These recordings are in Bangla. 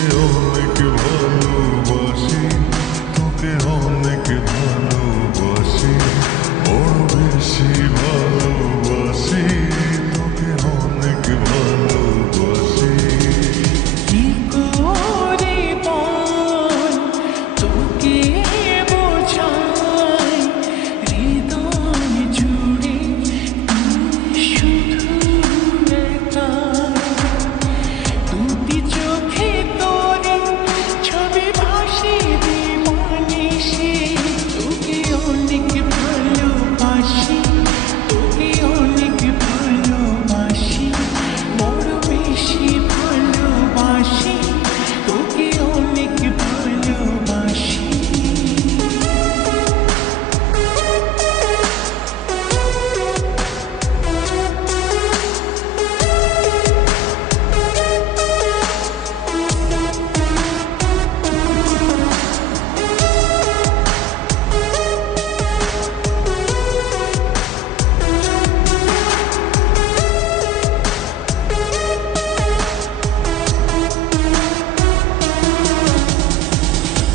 তোকে অনেক ভালোবাসি, তোকে অনেক ভালোবাসি, বড় বেশি ভালোবাসি, তোকে অনেক ভালোবাসি। কি করে বল তোকে বোঝাই, হৃদয় জুড়ে তুই শুধু একা। দুটি চোখে তোরে ছবি ভাসে দিবানিশি, তোকে অনেক ভালোবাসি, তোকে অনেক ভালোবাসি, বড় বেশি ভালোবাসি, তোকে অনেক ভালোবাসি।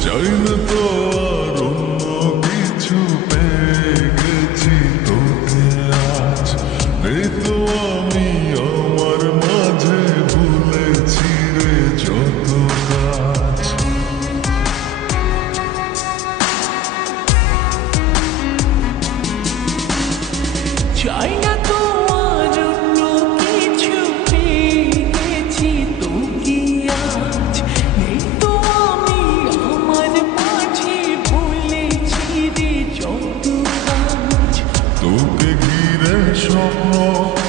চাই না তো আর অন্য কিছু, পেয়ে গেছি তোকে আজ। নেই তো আমি আমার মাঝে, ভুলেছি রে যত কাজ। চাই না তো আর অন্য কিছু, পেয়ে গেছি তোকে আজ। নেই তো আমি আমার মাঝে, ভুলেছি রে যত কাজ। তোকে ঘিরে স্বপ্ন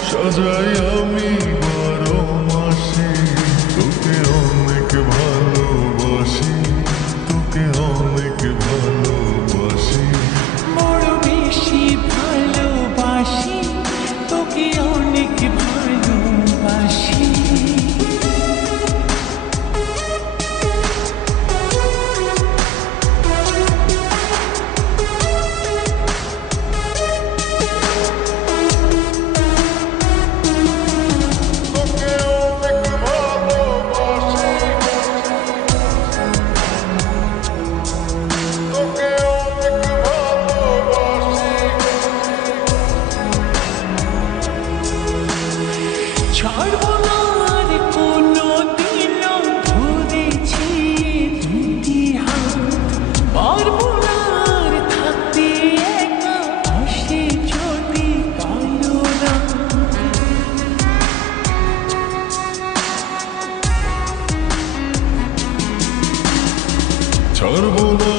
সাজাই আমি 12 মাসে, তোকে অনেক ভালোবাসি, তোকে অনেক ভালোবাসি, বড় বেশি ভালোবাসি, তোকে অনেক ভালোবাসি। তোকে অনেক ভালোবাসি, তোকে অনেক ভালোবাসি। ছাড়বো না আর কোনো দিনও, ধরেছি দুটি হাত। পারবো না আর থাকতে একা, আসে যদি কালো রাত। ছাড়বো না